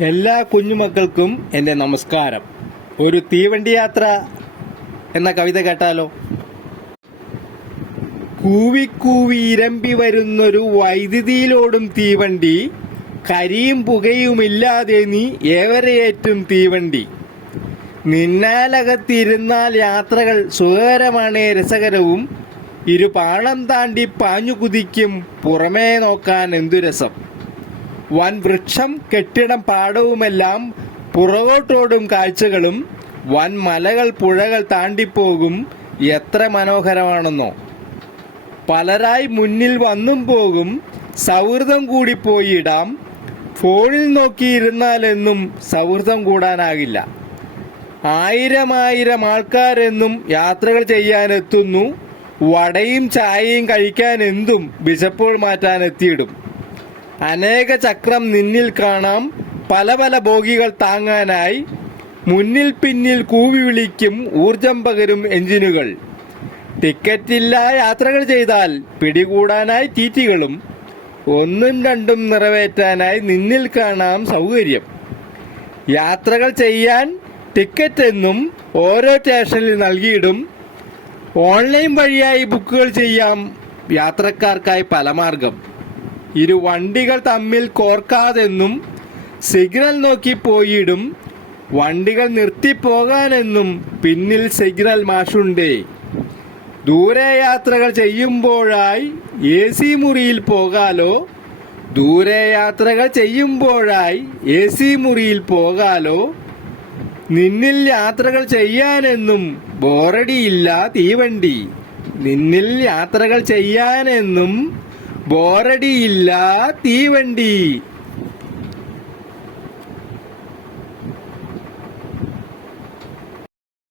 എല്ലാ കുഞ്ഞുമക്കൾക്കും എൻ്റെ നമസ്കാരം. ഒരു തീവണ്ടി യാത്ര എന്ന കവിത കേട്ടാലോ? കൂവിക്കൂവി ഇരമ്പി വരുന്നൊരു വൈദ്യുതിയിലോടും തീവണ്ടി, കരിയും പുകയുമില്ലാതെ നീ ഏവരെയേറ്റും തീവണ്ടി. നിന്നാലകത്തിരുന്നാൽ യാത്രകൾ സുഖകരമാണ്, രസകരവും. ഇരുപാളം താണ്ടി പാഞ്ഞു കുതിക്കും, പുറമേ നോക്കാൻ എന്തു രസം. വൻ വൃക്ഷം, കെട്ടിടം, പാടവുമെല്ലാം പുറകോട്ടോടും കാഴ്ചകളും. വൻ മലകൾ, പുഴകൾ താണ്ടിപ്പോകും, എത്ര മനോഹരമാണെന്നോ. പലരായി മുന്നിൽ വന്നും പോകും, സൗഹൃദം കൂടി പോയിടാം. ഫോണിൽ നോക്കിയിരുന്നാലെന്നും സൗഹൃദം കൂടാനാകില്ല. ആയിരം ആൾക്കാരെന്നും യാത്രകൾ ചെയ്യാനെത്തുന്നു. വടയും ചായയും കഴിക്കാൻ എന്തും വിശപ്പോൾ മാറ്റാൻ എത്തിയിടും. അനേക ചക്രം നിന്നിൽ കാണാം, പല പല ബോഗികൾ താങ്ങാനായി. മുന്നിൽ പിന്നിൽ കൂവി വിളിക്കും, ഊർജം പകരും എഞ്ചിനുകൾ. ടിക്കറ്റില്ല യാത്രകൾ ചെയ്താൽ പിടികൂടാനായി ടീറ്റികളും. ഒന്നും രണ്ടും നിറവേറ്റാനായി നിന്നിൽ കാണാം സൗകര്യം. യാത്രകൾ ചെയ്യാൻ ടിക്കറ്റ് എന്നും ഓരോ സ്റ്റേഷനിൽ നൽകിയിടും. ഓൺലൈൻ വഴിയായി ബുക്കുകൾ ചെയ്യാം യാത്രക്കാർക്കായി പല മാർഗം. ഇരു വണ്ടികൾ തമ്മിൽ കോർക്കാതെന്നും സിഗ്നൽ നോക്കി പോയിടും. വണ്ടികൾ നിർത്തിപ്പോകാനെന്നും പിന്നിൽ സിഗ്നൽ മാഷുണ്ടേ. ദൂരെ യാത്രകൾ ചെയ്യുമ്പോഴായി AC മുറിയിൽ പോകാലോ. ദൂരെ യാത്രകൾ ചെയ്യുമ്പോഴായി AC മുറിയിൽ പോകാലോ. നിന്നിൽ യാത്രകൾ ചെയ്യാനെന്നും ബോറടിയില്ല തീവണ്ടി. നിന്നിൽ യാത്രകൾ ചെയ്യാനെന്നും ബോറടിയില്ല തീവണ്ടി.